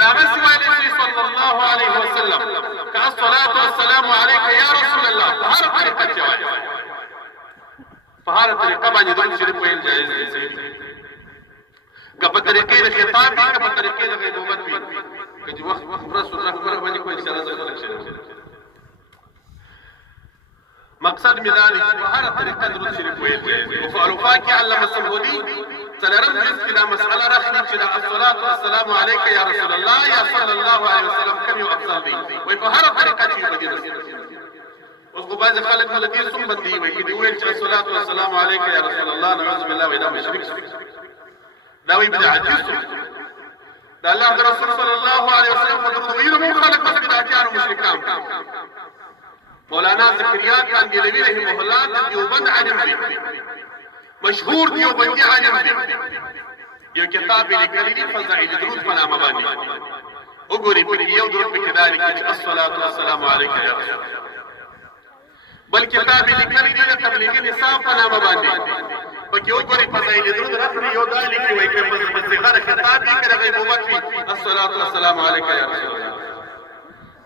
كلام النبي صلى الله عليه وسلم كالصلاة والسلام عليك يا رسول الله فهذا طريقة الجواز فهذا طريقة باندې دوی شریف ویل جایز دي که په طریقې د خطاب وي که په طریقې د غیبوبت وي که چې وخت رسول الله خبره باندې کوئی انشاءالله زه خلک شي مقصد مې دا دی چې په هره طریقه درود شریف ویل جایز دي وفعلوا کې علامه سمودي څلورم جز کې دا مسأله راخلي چې دا الصلاة والسلام عليك يا رسول الله یا صلی الله علیه وسلم کوم یو افضل دی وایي په هره طریقه چې وګورئ اوس خو بعضې خلک له دې څوم بندي وایي چې ویل چې الصلاة والسلام عليك يا رسول الله نعوذ بالله وایي دا مشرک دا وایي بدعتي دا الله د رسول صلی الله علیه وسلم په درود ویلو مو خلک بس بدعتیان او مشرکان مولانا زکریا کاندیلوی رحمه الله د دیوبند عالم دی مشهور دیوبندي عالم دی یو کتاب یې لیکلی دی فضائل درود په نامه باندې وګورئ پکې یو درود پکې دا لیکي چې الصلاة والسلام علیک یا رسول الله بل کتاب یې لیکلی دی د تبلیغي نصاب په نامه باندې پکې وګورئ فضائل درود راخلي یو دا لیکي وایي که په صيغه د خطاب وي که د غیبوبت وي الصلاة والسلام علیک یا رسول الله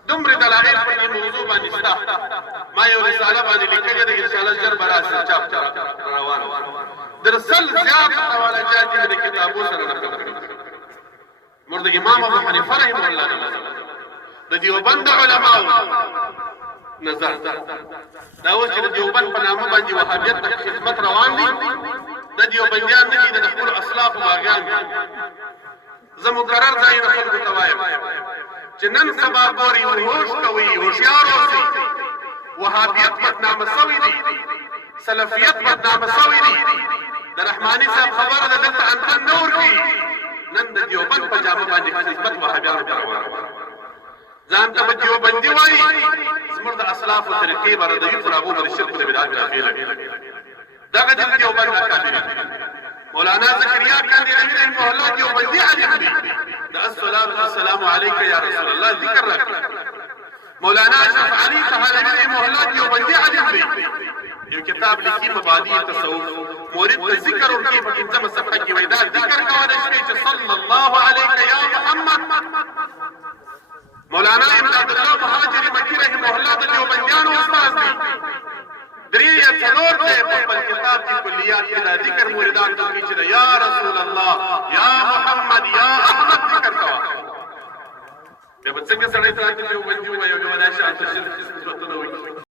دومره دلایل په دې موضوع باندې شته ما یو رساله باندې لیکلې ده انشاءالله ژر به راسي چاپ روانه درسل زیات حوالجات دې د کتابو سره نقل کړي مرد امام ابو حنیفه رحمه الله د دیوبند علماء نظر دا اوس چې د دیوبند په نامه باندې وهابیت د خدمت روان دي د دیوبندیان نه دي د خپل اسلاف واغیان زه مقرر ځایونه خلکو ته وایم چې نن سبا ګورئ هوش کوئ هوښیار اوسئ وهابیت بدنامه سوی دي سلفیت بدنامه سوی دي د رحماني صاحب خبره ده دلته انتن نه ورکوي نن د دیوبند په جامه باندې خدمت وهابیانو ته روانه ځان ته به دیوبندي وایي زموږ د اسلافو طریقې به ردوي پر هغو به د شرک د بدعت رافعې لګوي دغه د دیوبند اکابرین مولانا زکریا کاندیلوی رحمه الله دیوبندي عالم دی د الصلاة والسلام علیک یا رسول الله ذکر راکړي مولانا اشرف علي طحالوی رحمه الله دیوبندي عالم دی یو کتاب لیکي مبادئ تصوف مورد ته ذکر ورکوي په پنځمه صفحه کې وایي دا ذکر کولی شوی چې صلی الله علیک یا محمد مولانا امداد الله مهاجري مکی رحمه الله د دیوبندیانو استاد دی درې یا څلور ځای په خپل کتاب کې کلیات کې دا ذکر موردان ته کوي چې یا رسول الله یا محمد یا احمد ذکر کوه بیا به څنګه سړی ته دیوبندي ووایي او بیا به دا شان ته شرک